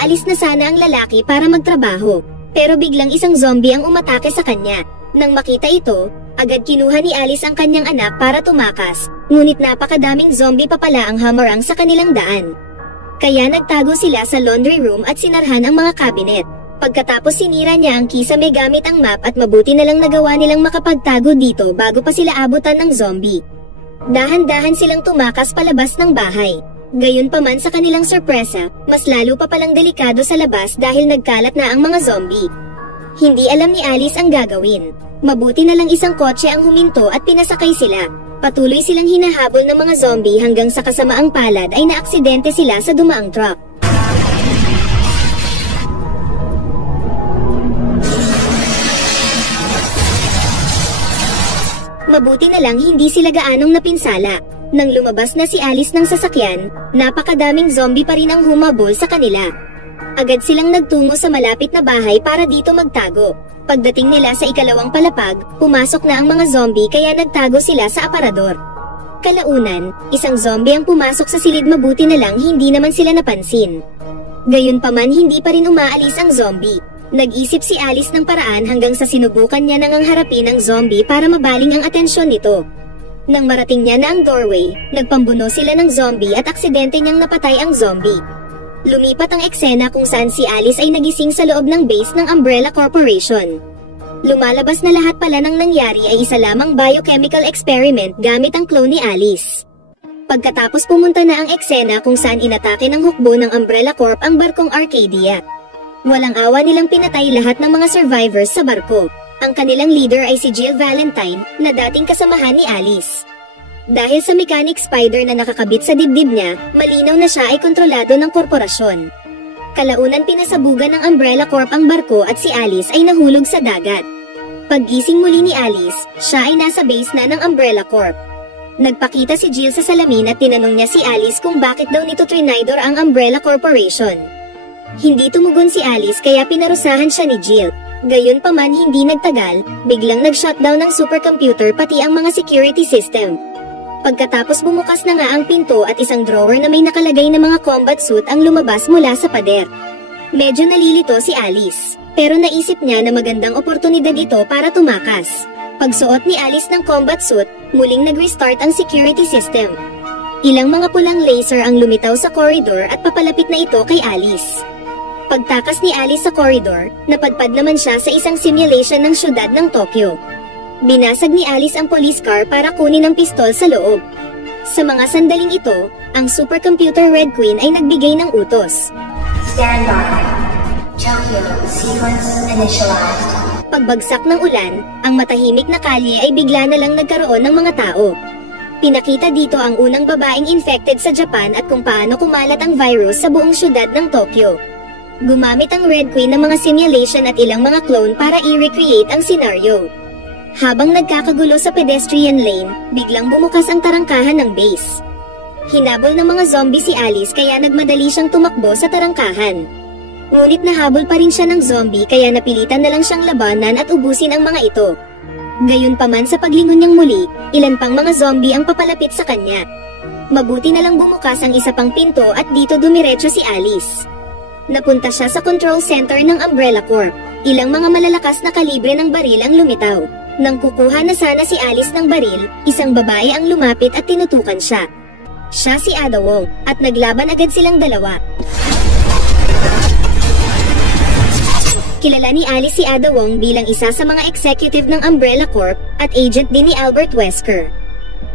Aalis na sana ang lalaki para magtrabaho, pero biglang isang zombie ang umatake sa kanya. Nang makita ito, agad kinuha ni Alice ang kanyang anak para tumakas, ngunit napakadaming zombie pa pala ang hamarang sa kanilang daan. Kaya nagtago sila sa laundry room at sinarhan ang mga cabinet. Pagkatapos sinira niya ang kisame gamit ang map at mabuti na lang nagawa nilang makapagtago dito bago pa sila abutan ng zombie. Dahan-dahan silang tumakas palabas ng bahay. Gayunpaman sa kanilang sorpresa, mas lalo pa palang delikado sa labas dahil nagkalat na ang mga zombie. Hindi alam ni Alice ang gagawin. Mabuti na lang isang kotse ang huminto at pinasakay sila. Patuloy silang hinahabol ng mga zombie hanggang sa kasamaang palad ay naaksidente sila sa dumaang truck. Mabuti na lang hindi sila gaanong napinsala. Nang lumabas na si Alice ng sasakyan, napakadaming zombie pa rin ang humabol sa kanila. Agad silang nagtungo sa malapit na bahay para dito magtago. Pagdating nila sa ikalawang palapag, pumasok na ang mga zombie kaya nagtago sila sa aparador. Kalaunan, isang zombie ang pumasok sa silid, mabuti na lang hindi naman sila napansin. Gayunpaman hindi pa rin umaalis ang zombie. Nag-isip si Alice ng paraan hanggang sa sinubukan niya nang harapin ang zombie para mabaling ang atensyon nito. Nang marating niya na ang doorway, nagpambuno sila ng zombie at aksidente niyang napatay ang zombie. Lumipat ang eksena kung saan si Alice ay nagising sa loob ng base ng Umbrella Corporation. Lumalabas na lahat pala ng nangyari ay isa lamang biochemical experiment gamit ang clone ni Alice. Pagkatapos pumunta na ang eksena kung saan inatake ng hukbo ng Umbrella Corp ang barkong Arcadia. Walang awa nilang pinatay lahat ng mga survivors sa barko. Ang kanilang leader ay si Jill Valentine, na dating kasamahan ni Alice. Dahil sa mechanic spider na nakakabit sa dibdib niya, malinaw na siya ay kontrolado ng korporasyon. Kalaunan pinasabugan ng Umbrella Corp ang barko at si Alice ay nahulog sa dagat. Paggising muli ni Alice, siya ay nasa base na ng Umbrella Corp. Nagpakita si Jill sa salamin at tinanong niya si Alice kung bakit daw nito trinidor ang Umbrella Corporation. Hindi tumugon si Alice kaya pinarusahan siya ni Jill. Gayunpaman hindi nagtagal, biglang nag-shutdown ng supercomputer pati ang mga security system. Pagkatapos bumukas na nga ang pinto at isang drawer na may nakalagay na mga combat suit ang lumabas mula sa pader. Medyo nalilito si Alice, pero naisip niya na magandang oportunidad ito para tumakas. Pagsuot ni Alice ng combat suit, muling nag-restart ang security system. Ilang mga pulang laser ang lumitaw sa corridor at papalapit na ito kay Alice. Pagtakas ni Alice sa corridor, napadpad naman siya sa isang simulation ng syudad ng Tokyo. Binasag ni Alice ang police car para kunin ang pistol sa loob. Sa mga sandaling ito, ang supercomputer Red Queen ay nagbigay ng utos. Stand by. Tokyo sequence initialized. Pagbagsak ng ulan, ang matahimik na kalye ay bigla na lang nagkaroon ng mga tao. Pinakita dito ang unang babaeng infected sa Japan at kung paano kumalat ang virus sa buong syudad ng Tokyo. Gumamit ang Red Queen ng mga simulation at ilang mga clone para i-recreate ang senaryo. Habang nagkakagulo sa pedestrian lane, biglang bumukas ang tarangkahan ng base. Hinabol ng mga zombie si Alice kaya nagmadali siyang tumakbo sa tarangkahan. Ngunit nahabol pa rin siya ng zombie kaya napilitan na lang siyang labanan at ubusin ang mga ito. Gayunpaman sa paglingon niyang muli, ilan pang mga zombie ang papalapit sa kanya. Mabuti na lang bumukas ang isa pang pinto at dito dumiretso si Alice. Napunta siya sa control center ng Umbrella Corp. Ilang mga malalakas na kalibre ng baril ang lumitaw. Nang kukuha na sana si Alice ng baril, isang babae ang lumapit at tinutukan siya. Siya si Ada Wong, at naglaban agad silang dalawa. Kilala ni Alice si Ada Wong bilang isa sa mga executive ng Umbrella Corp at agent din ni Albert Wesker.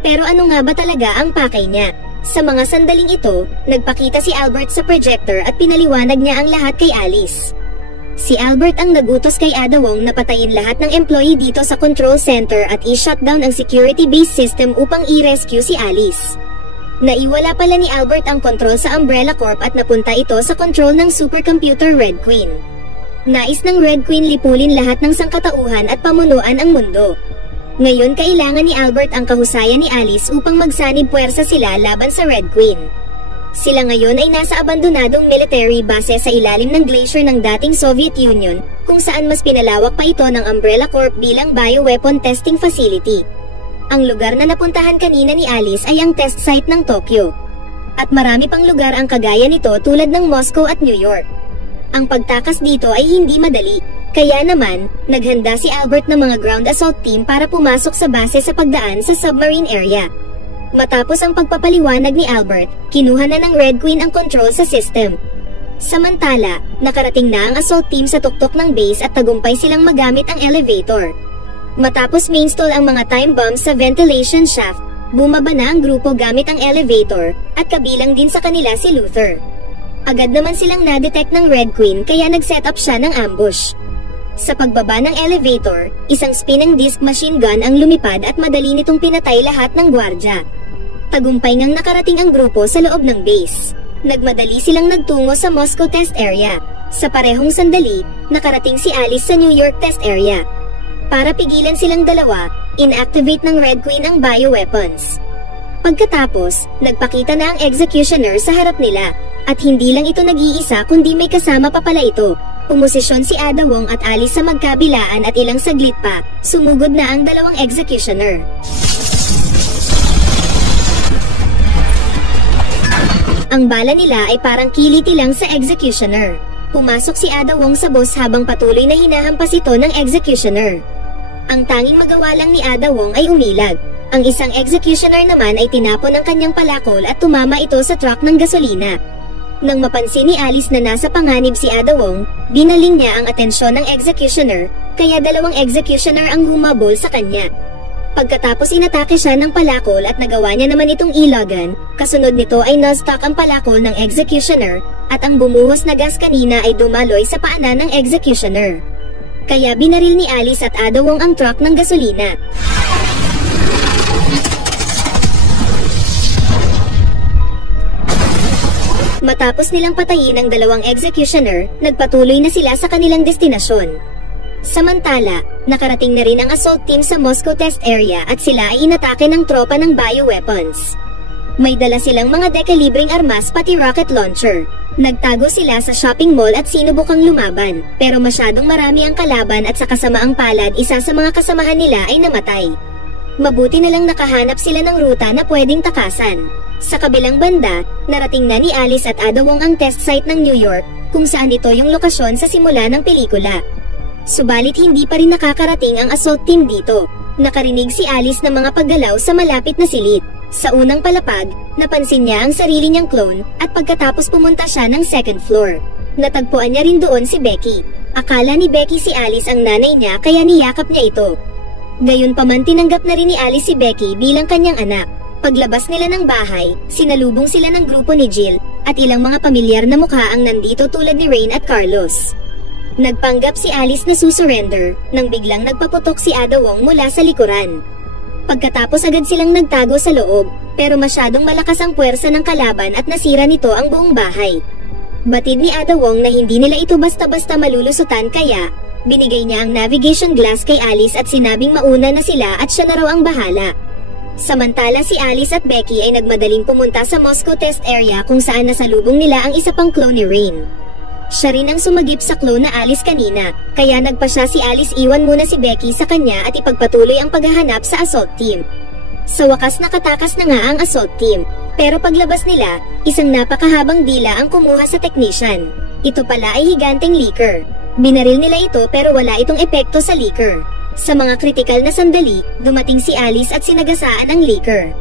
Pero ano nga ba talaga ang pakay niya? Sa mga sandaling ito, nagpakita si Albert sa projector at pinaliwanag niya ang lahat kay Alice. Si Albert ang nagutos kay Ada Wong na patayin lahat ng employee dito sa control center at i-shutdown ang security-based system upang i-rescue si Alice. Naiwala pala ni Albert ang control sa Umbrella Corp at napunta ito sa control ng supercomputer Red Queen. Nais ng Red Queen lipulin lahat ng sangkatauhan at pamunuan ang mundo. Ngayon kailangan ni Albert ang kahusayan ni Alice upang magsanib puwersa sila laban sa Red Queen. Sila ngayon ay nasa abandonadong military base sa ilalim ng glacier ng dating Soviet Union, kung saan mas pinalawak pa ito ng Umbrella Corp bilang bioweapon testing facility. Ang lugar na napuntahan kanina ni Alice ay ang test site ng Tokyo. At marami pang lugar ang kagaya nito tulad ng Moscow at New York. Ang pagtakas dito ay hindi madali, kaya naman, naghanda si Albert ng mga ground assault team para pumasok sa base sa pagdaan sa submarine area. Matapos ang pagpapaliwanag ni Albert, kinuha na ng Red Queen ang control sa system. Samantala, nakarating na ang assault team sa tuktok ng base at tagumpay silang magamit ang elevator. Matapos ma-install ang mga time bombs sa ventilation shaft, bumaba na ang grupo gamit ang elevator, at kabilang din sa kanila si Luther. Agad naman silang na-detect ng Red Queen kaya nag-set up siya ng ambush. Sa pagbaba ng elevator, isang spinning disc machine gun ang lumipad at madali nitong pinatay lahat ng gwardya. Tagumpay ngang nakarating ang grupo sa loob ng base. Nagmadali silang nagtungo sa Moscow test area. Sa parehong sandali, nakarating si Alice sa New York test area. Para pigilan silang dalawa, inactivate ng Red Queen ang bioweapons. Pagkatapos, nagpakita na ang executioner sa harap nila. At hindi lang ito nag-iisa kundi may kasama pa pala ito. Pumosisyon si Ada Wong at Alice sa magkabilaan at ilang saglit pa, sumugod na ang dalawang executioner. Ang bala nila ay parang kiliti lang sa executioner. Pumasok si Ada Wong sa boss habang patuloy na hinahampas ito ng executioner. Ang tanging magawa lang ni Ada Wong ay umilag. Ang isang executioner naman ay tinapon ang kanyang palakol at tumama ito sa truck ng gasolina. Nang mapansin ni Alice na nasa panganib si Ada Wong, binaling niya ang atensyon ng executioner, kaya dalawang executioner ang humabol sa kanya. Pagkatapos inatake siya ng palakol at nagawa niya naman itong ilogan, kasunod nito ay nuzstock ang palakol ng executioner, at ang bumuhos na gas kanina ay dumaloy sa paanan ng executioner. Kaya binaril ni Alice at Ada Wong ang truck ng gasolina. Matapos nilang patayin ang dalawang executioner, nagpatuloy na sila sa kanilang destinasyon. Samantala, nakarating na rin ang assault team sa Moscow test area at sila ay inatake ng tropa ng bioweapons. May dala silang mga dekalibreng armas pati rocket launcher. Nagtago sila sa shopping mall at sinubukang lumaban, pero masyadong marami ang kalaban at sa kasamaang palad isa sa mga kasamahan nila ay namatay. Mabuti na lang nakahanap sila ng ruta na pwedeng takasan. Sa kabilang banda, narating na ni Alice at Ada Wong ang test site ng New York, kung saan ito yung lokasyon sa simula ng pelikula. Subalit hindi pa rin nakakarating ang assault team dito. Nakarinig si Alice ng mga paggalaw sa malapit na silid. Sa unang palapag, napansin niya ang sarili niyang clone, at pagkatapos pumunta siya ng second floor. Natagpuan niya rin doon si Becky. Akala ni Becky si Alice ang nanay niya kaya niyakap niya ito. Gayunpaman tinanggap na rin ni Alice si Becky bilang kanyang anak. Paglabas nila ng bahay, sinalubong sila ng grupo ni Jill, at ilang mga pamilyar na mukha ang nandito tulad ni Rain at Carlos. Nagpanggap si Alice na susurrender, nang biglang nagpaputok si Ada Wong mula sa likuran. Pagkatapos agad silang nagtago sa loob, pero masyadong malakas ang puwersa ng kalaban at nasira nito ang buong bahay. Batid ni Ada Wong na hindi nila ito basta-basta malulusutan kaya, binigay niya ang navigation glass kay Alice at sinabing mauna na sila at siya na raw ang bahala. Samantala si Alice at Becky ay nagmadaling pumunta sa Moscow test area kung saan nasalubong nila ang isa pang clone ni Rain. Siya rin ang sumagip sa clone na Alice kanina, kaya nagpa siya si Alice iwan muna si Becky sa kanya at ipagpatuloy ang paghahanap sa assault team. Sa wakas nakatakas na nga ang assault team, pero paglabas nila, isang napakahabang dila ang kumuha sa technician. Ito pala ay higanteng leaker. Binaril nila ito pero wala itong epekto sa leaker. Sa mga kritikal na sandali, dumating si Alice at sinagasaan ang leaker.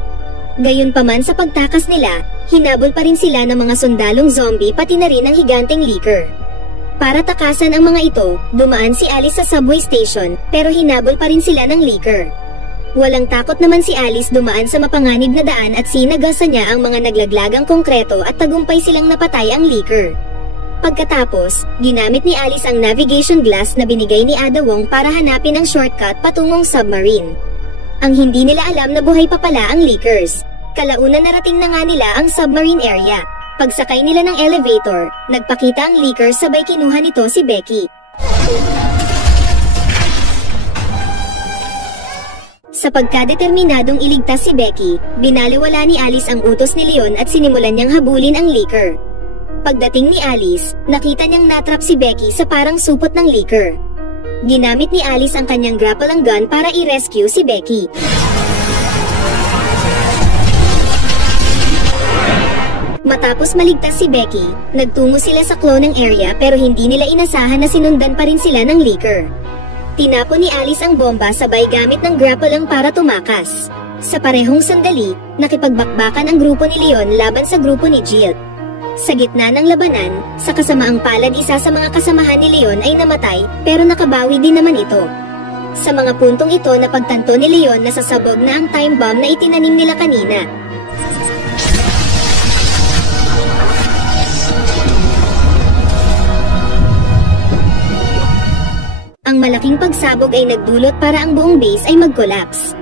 Gayunpaman sa pagtakas nila, hinabol pa rin sila ng mga sundalong zombie pati na rin ang higanteng leaker. Para takasan ang mga ito, dumaan si Alice sa subway station pero hinabol pa rin sila ng leaker. Walang takot naman si Alice dumaan sa mapanganib na daan at sinagasa niya ang mga naglaglagang konkreto at tagumpay silang napatay ang leaker. Pagkatapos, ginamit ni Alice ang navigation glass na binigay ni Ada Wong para hanapin ang shortcut patungong submarine. Ang hindi nila alam na buhay pa pala ang leakers. Kalaunan narating na nga nila ang submarine area. Pagsakay nila ng elevator, nagpakita ang leakers sabay kinuha nito si Becky. Sa pagkadeterminadong iligtas si Becky, binaliwala ni Alice ang utos ni Leon at sinimulan niyang habulin ang leaker. Pagdating ni Alice, nakita niyang natrap si Becky sa parang supot ng leaker. Ginamit ni Alice ang kanyang grappling gun para i-rescue si Becky. Matapos maligtas si Becky, nagtungo sila sa clonang area pero hindi nila inasahan na sinundan pa rin sila ng Licker. Tinapon ni Alice ang bomba sabay gamit ng grapple lang para tumakas. Sa parehong sandali, nakipagbakbakan ang grupo ni Leon laban sa grupo ni Jill. Sa gitna ng labanan, sa kasamaang palad isa sa mga kasamahan ni Leon ay namatay pero nakabawi din naman ito. Sa mga puntong ito napagtanto ni Leon na sasabog na ang time bomb na itinanim nila kanina. Ang malaking pagsabog ay nagdulot para ang buong base ay mag-collapse.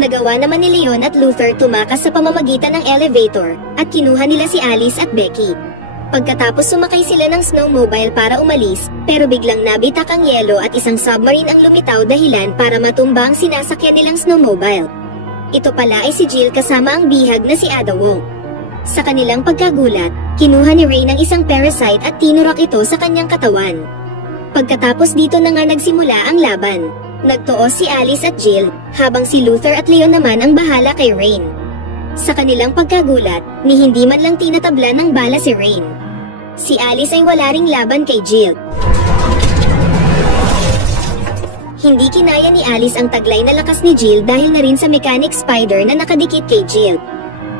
Nagawa naman ni Leon at Luther tumakas sa pamamagitan ng elevator at kinuha nila si Alice at Becky. Pagkatapos sumakay sila ng snowmobile para umalis, pero biglang nabitak ang yelo at isang submarine ang lumitaw dahilan para matumba ang sinasakyan nilang snowmobile. Ito pala ay si Jill kasama ang bihag na si Ada Wong. Sa kanilang pagkagulat, kinuha ni Rain ang isang parasite at tinurak ito sa kanyang katawan. Pagkatapos dito na nga nagsimula ang laban. Nagtuos si Alice at Jill, habang si Luther at Leon naman ang bahala kay Rain. Sa kanilang pagkagulat, ni hindi man lang tinatabla ng bala si Rain. Si Alice ay wala ring laban kay Jill. Hindi kinaya ni Alice ang taglay na lakas ni Jill dahil na rin sa mechanic spider na nakadikit kay Jill.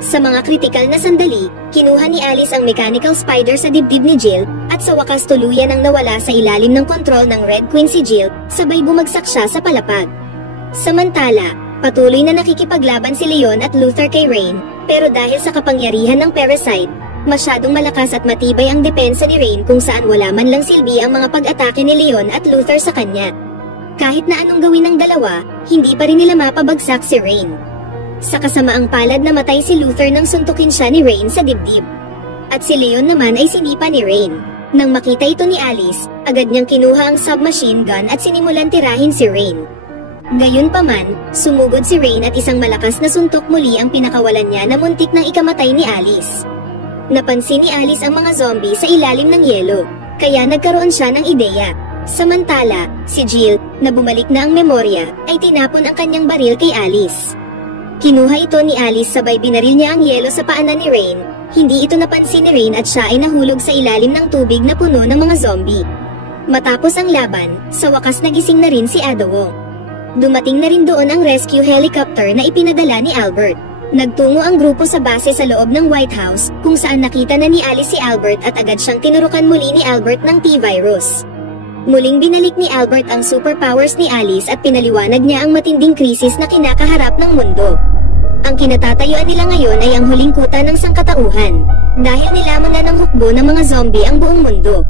Sa mga kritikal na sandali, kinuha ni Alice ang mechanical spider sa dibdib ni Jill at sa wakas tuluyan ang nawala sa ilalim ng kontrol ng Red Queen si Jill, sabay bumagsak siya sa palapag. Samantala, patuloy na nakikipaglaban si Leon at Luther kay Rain, pero dahil sa kapangyarihan ng parasite, masyadong malakas at matibay ang depensa ni Rain kung saan wala man lang silbi ang mga pag-atake ni Leon at Luther sa kanya. Kahit na anong gawin ng dalawa, hindi pa rin nila mapabagsak si Rain. Sa kasamaang palad namatay si Luther nang suntukin siya ni Rain sa dibdib. At si Leon naman ay sinipa ni Rain. Nang makita ito ni Alice, agad niyang kinuha ang submachine gun at sinimulan tirahin si Rain. Gayunpaman, sumugod si Rain at isang malakas na suntok muli ang pinakawalan niya na muntik nang ikamatay ni Alice. Napansin ni Alice ang mga zombie sa ilalim ng yelo, kaya nagkaroon siya ng ideya. Samantala, si Jill, na bumalik na ang memorya, ay tinapon ang kanyang baril kay Alice. Kinuha ito ni Alice sabay binaril niya ang yelo sa paanan ni Rain. Hindi ito napansin ni Rain at siya ay nahulog sa ilalim ng tubig na puno ng mga zombie. Matapos ang laban, sa wakas nagising na rin si Ada Wong. Dumating na rin doon ang rescue helicopter na ipinadala ni Albert. Nagtungo ang grupo sa base sa loob ng White House, kung saan nakita na ni Alice si Albert at agad siyang tinurukan muli ni Albert ng T-virus. Muling binalik ni Albert ang superpowers ni Alice at pinaliwanag niya ang matinding krisis na kinakaharap ng mundo. Ang kinatatayuan nila ngayon ay ang huling kuta ng sangkatauhan, dahil nilamon na ng hukbo ng mga zombie ang buong mundo.